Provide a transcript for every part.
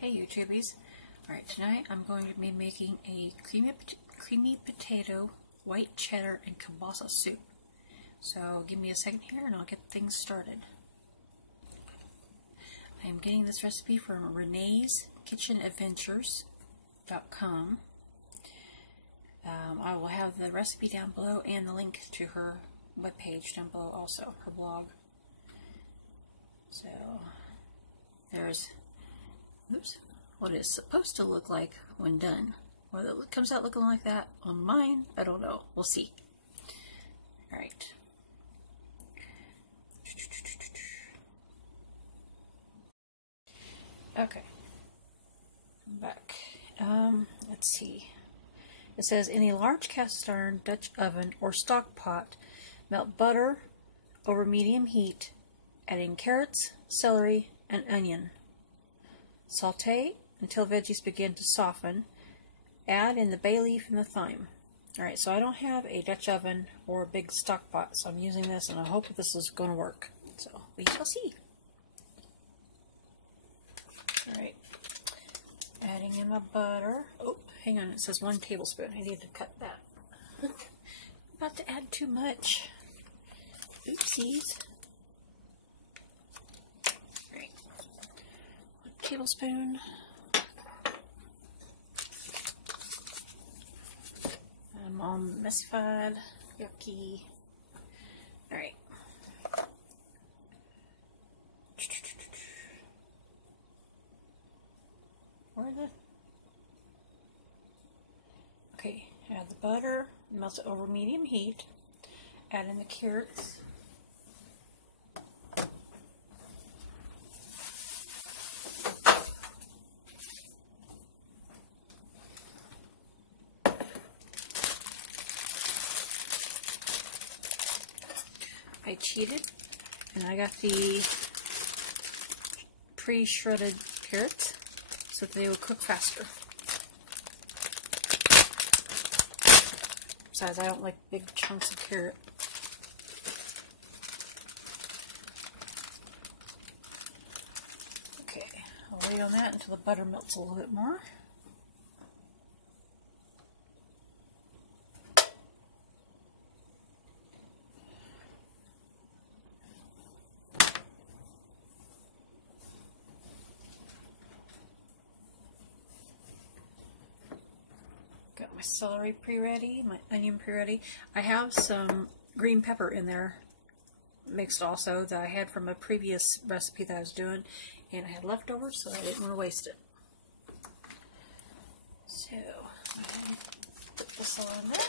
Hey YouTubies! Alright, tonight I'm going to be making a creamy potato, white cheddar, and kielbasa soup. So give me a second here and I'll get things started. I am getting this recipe from reneeskitchenadventures.com. I will have the recipe down below and the link to her webpage down below also, her blog. So there's what it's supposed to look like when done. Whether it comes out looking like that on mine, I don't know. We'll see. Alright. Okay. I'm back. Let's see. It says, in a large cast iron Dutch oven or stock pot, melt butter over medium heat, adding carrots, celery, and onion. Saute until veggies begin to soften. Add in the bay leaf and the thyme. Alright, so I don't have a Dutch oven or a big stock pot, so I'm using this and I hope this is going to work. So, we shall see. Alright, adding in my butter. Oh, hang on, it says 1 tablespoon. I need to cut that. I'm about to add too much. Oopsies. Alright, 1 tablespoon. I'm all messified. Yucky. Alright. Okay, add the butter, melt it over medium heat, add in the carrots. I cheated and I got the pre-shredded carrots so that they will cook faster. Besides, I don't like big chunks of carrot. Okay, I'll wait on that until the butter melts a little bit more. Got my celery pre-ready, my onion pre-ready. I have some green pepper in there mixed also that I had from a previous recipe that I was doing, and I had leftovers, so I didn't want to waste it. So, I'm put this all in there.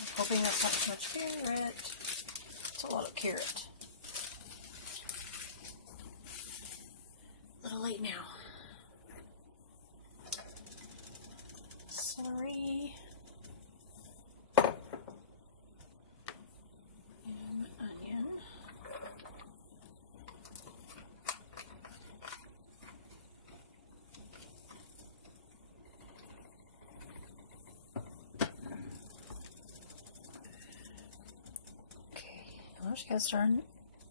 I'm hoping that's not too much carrot. It's a lot of carrot. A little late now. Celery and onion. Okay, large cast iron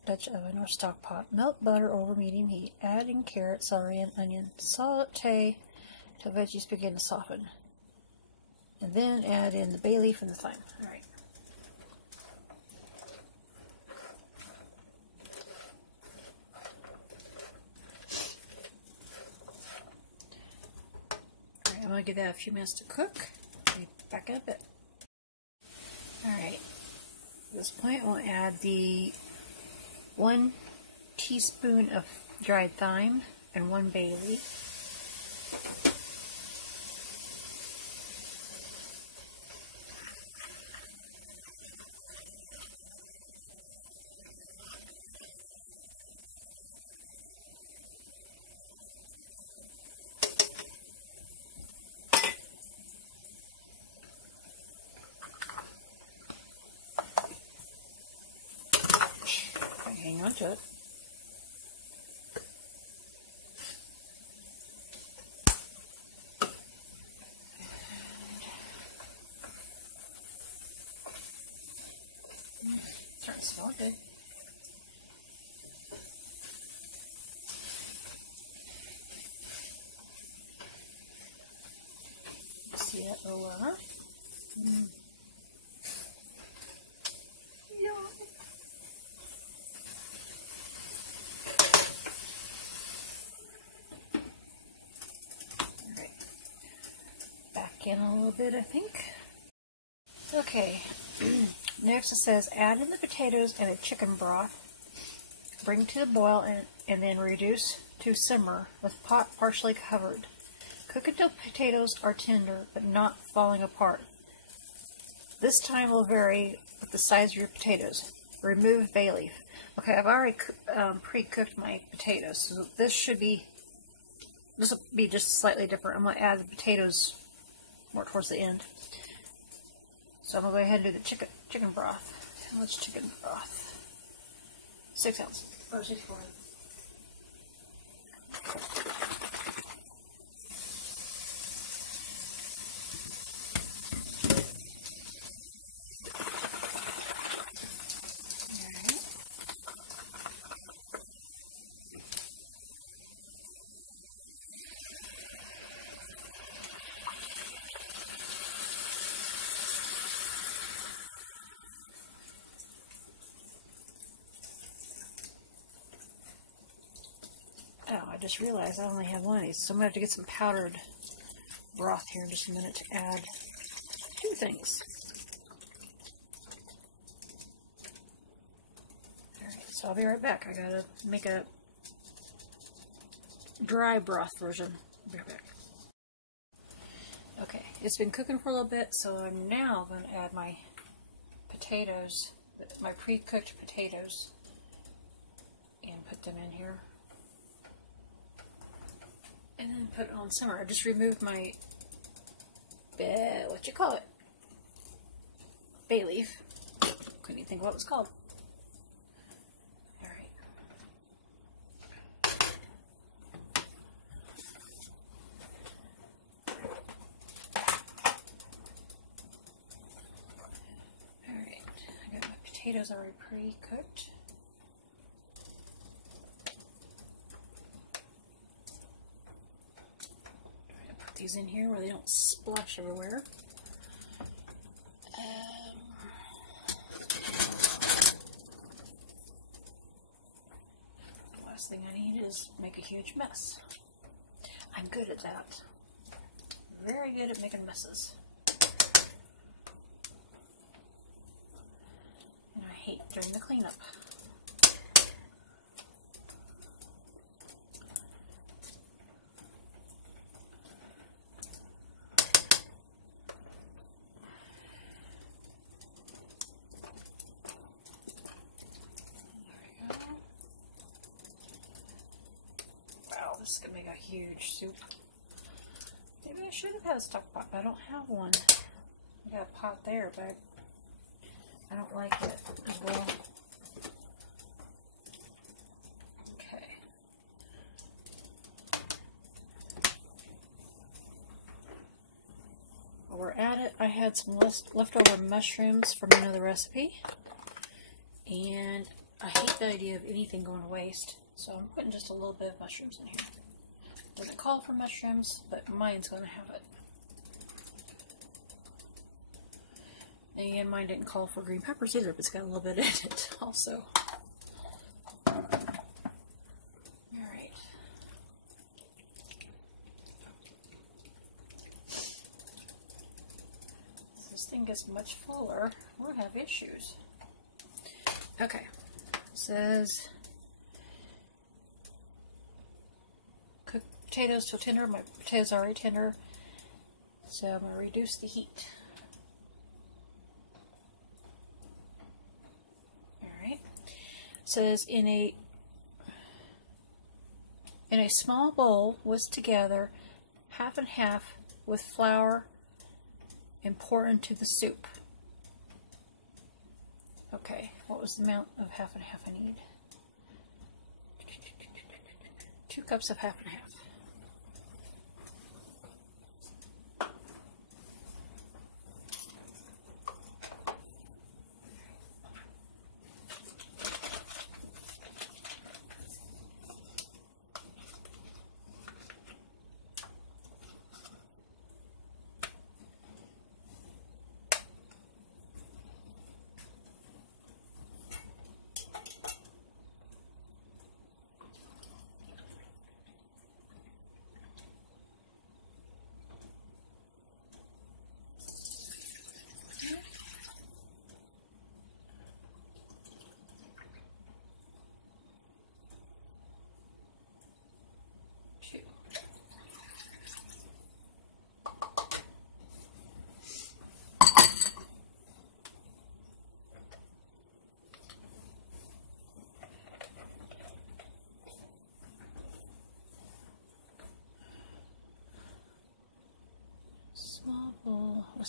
Dutch oven or stock pot. Melt butter over medium heat. Add in carrot, celery, and onion. Saute till veggies begin to soften. And then add in the bay leaf and the thyme. Alright. Alright, I'm going to give that a few minutes to cook. I'll be back in a bit. Alright. At this point, we'll add the 1 teaspoon of dried thyme and 1 bay leaf. Hang on to it. Starting to smell good. over. Yeah. All right. Back in a little bit, I think. Okay. Next it says add in the potatoes and a chicken broth. Bring to the boil and then reduce to simmer with pot partially covered. Cook until potatoes are tender but not falling apart. This time will vary with the size of your potatoes. Remove bay leaf. Okay, I've already pre-cooked my potatoes, so this will be just slightly different. I'm going to add the potatoes more towards the end. So I'm going to go ahead and do the chicken broth. How much chicken broth? 6 ounces. Oh, 64. Oh, I just realized I only have one of these, so I'm going to have to get some powdered broth here in just a minute to add 2 things. Alright, so I'll be right back. I gotta make a dry broth version. I'll be right back. Okay, it's been cooking for a little bit, so I'm now going to add my potatoes, my pre-cooked potatoes, and put them in here. And then put it on simmer. I just removed my, what you call it? Bay leaf. Couldn't even think of what it was called. Alright. Alright. I got my potatoes already pre-cooked. These in here where they don't splash everywhere. The last thing I need is make a huge mess. I'm good at that. Very good at making messes. And I hate doing the cleanup. This is going to make a huge soup. Maybe I should have had a stock pot, but I don't have one. I got a pot there, but I don't like it as well. Okay. While we're at it, I had some leftover mushrooms from another recipe. And I hate the idea of anything going to waste. So I'm putting just a little bit of mushrooms in here. Doesn't call for mushrooms, but mine's going to have it. And again, mine didn't call for green peppers either, but it's got a little bit in it also. Alright. As this thing gets much fuller, we'll have issues. Okay. It says potatoes till tender. My potatoes are already tender, so I'm going to reduce the heat. Alright. Says in a small bowl, whisk together half and half with flour and pour into the soup. Okay, what was the amount of half and half I need? 2 cups of half and half.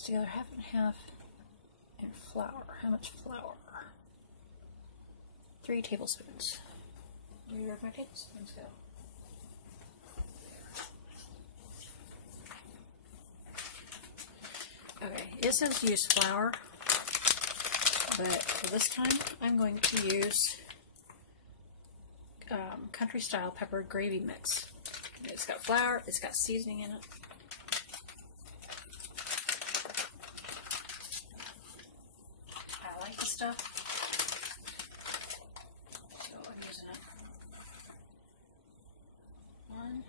this together, half and half in flour. How much flour? 3 tablespoons. Where did my tablespoons go? Okay, it says use flour, but for this time I'm going to use country style pepper gravy mix. It's got flour, it's got seasoning in it. I like the stuff, so I'm using it. 1,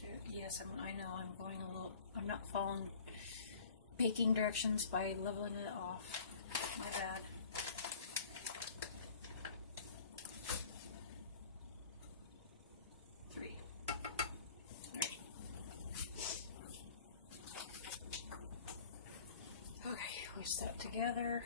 2. Yes, I know I'm going a little. I'm not following baking directions by leveling it off. My bad. Whisk that together.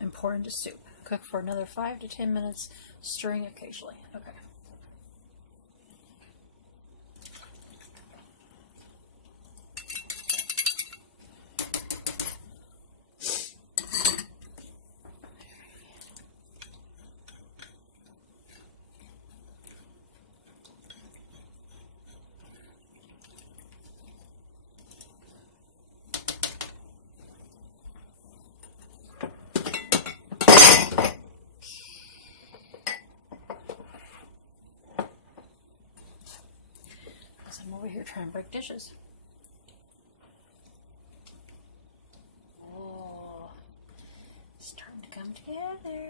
And pour into soup. Cook for another 5 to 10 minutes, stirring occasionally. Okay. I'm over here trying to break dishes. Oh, it's starting to come together.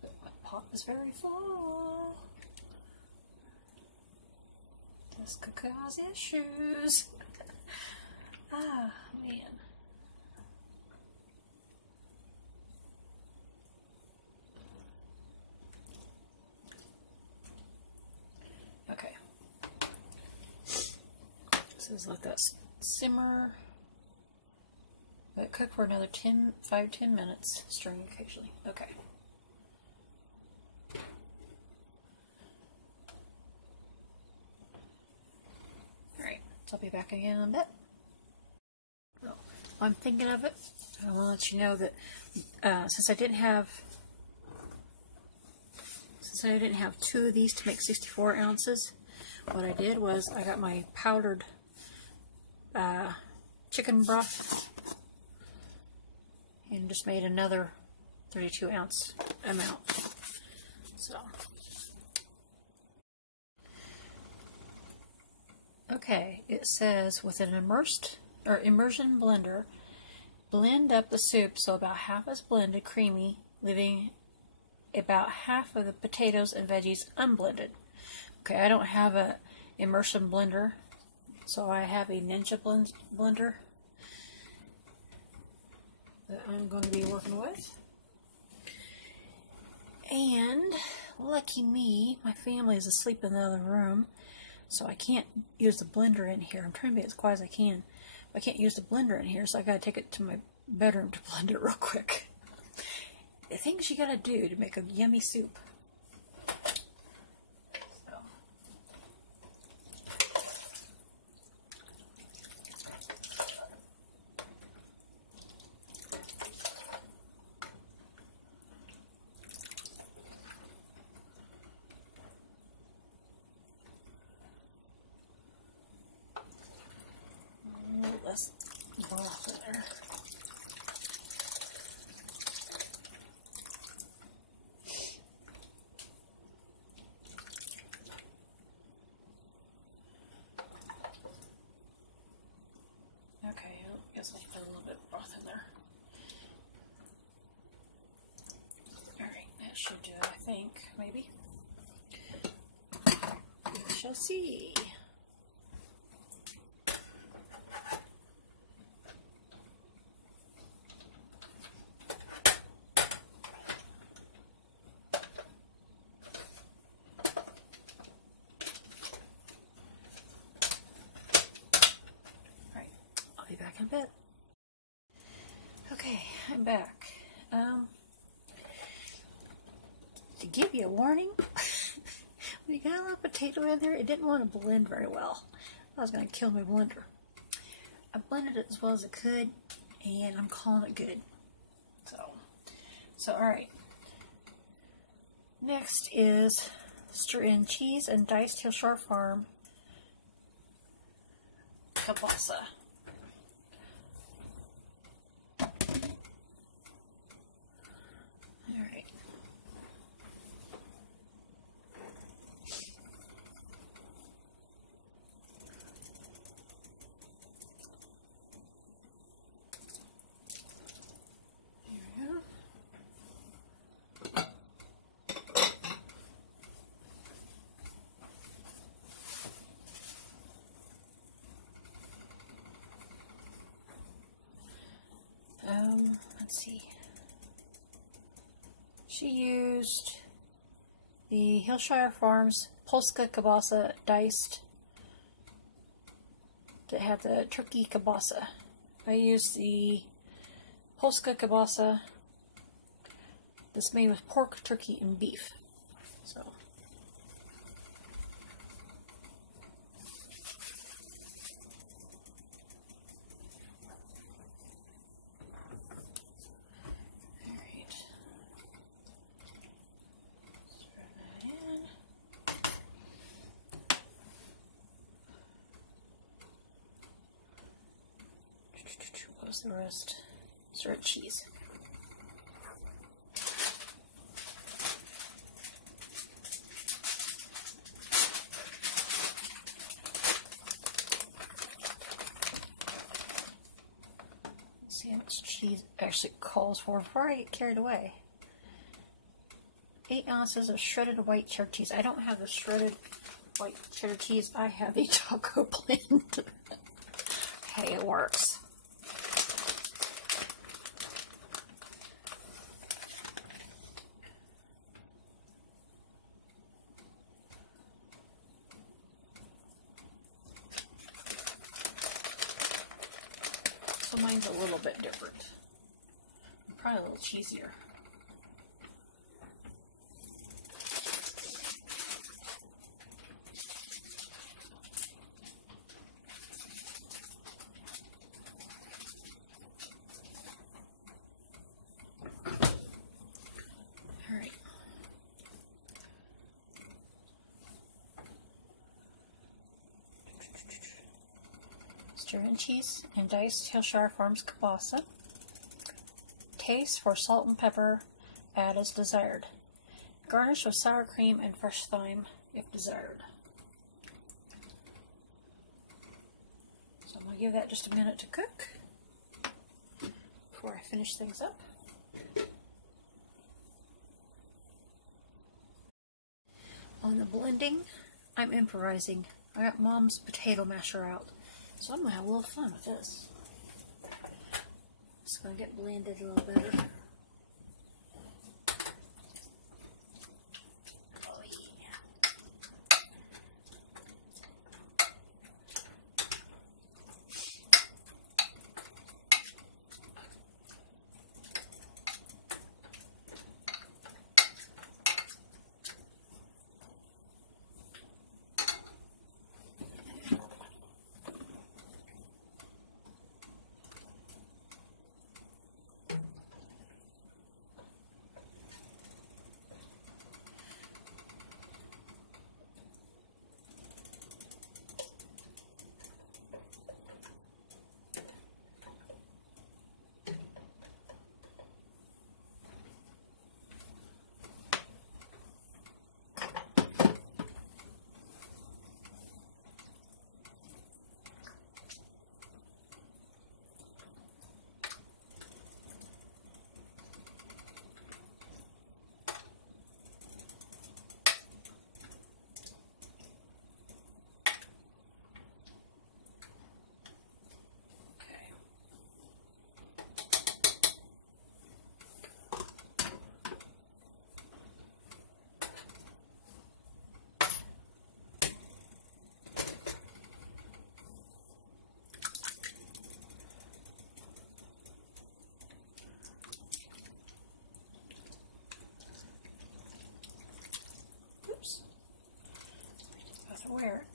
But my pot is very full. This could cause issues. Ah, man. Okay, so just let that simmer, let it cook for another 5-10 minutes, stirring occasionally. Okay. Alright, so I'll be back again in a bit. Well, I'm thinking of it. I want to let you know that since I didn't have 2 of these to make 64 ounces, what I did was I got my powdered chicken broth and just made another 32 ounce amount. So, okay, it says with an immersion blender, blend up the soup so about half is blended creamy, leaving about half of the potatoes and veggies unblended. Okay, I don't have a immersion blender, so I have a Ninja blender that I'm going to be working with. And lucky me, my family is asleep in the other room, so I can't use the blender in here. I'm trying to be as quiet as I can. I can't use the blender in here, so I gotta take it to my bedroom to blend it real quick. The things you gotta do to make a yummy soup. Less broth in there. guess I'll put a little bit of broth in there. Alright, that should do it, I think. Maybe. We shall see. Back in a bit. Okay, I'm back. To give you a warning, we got a lot of potato in there. It didn't want to blend very well. I was going to kill my blender. I blended it as well as I could, and I'm calling it good. So all right. Next is stir in cheese and diced Hillshire Farm Kielbasa. Let's see. She used the Hillshire Farms Polska Kielbasa diced that had the turkey kielbasa. I used the Polska Kielbasa that's made with pork, turkey, and beef. So. The rest, stir cheese. Let's see how much cheese actually calls for before I get carried away. 8 ounces of shredded white cheddar cheese. I don't have the shredded white cheddar cheese. I have the taco blend. Hey, it works. So mine's a little bit different. Probably a little cheesier. Alright. Stir in cheese and diced Hillshire Farms Kielbasa. Taste for salt and pepper, add as desired. Garnish with sour cream and fresh thyme if desired. So I'm going to give that just a minute to cook before I finish things up. On the blending, I'm improvising. I got Mom's potato masher out, so I'm going to have a little fun with this. It's going to get blended a little better. Oh yeah. wear it.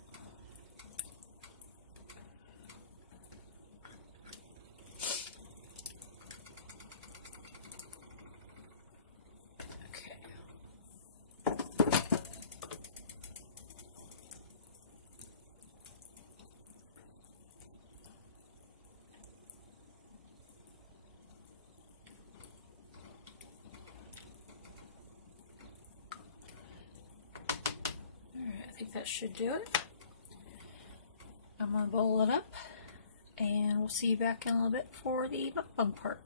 I think that should do it. I'm going to bowl it up, and we'll see you back in a little bit for the mukbang part.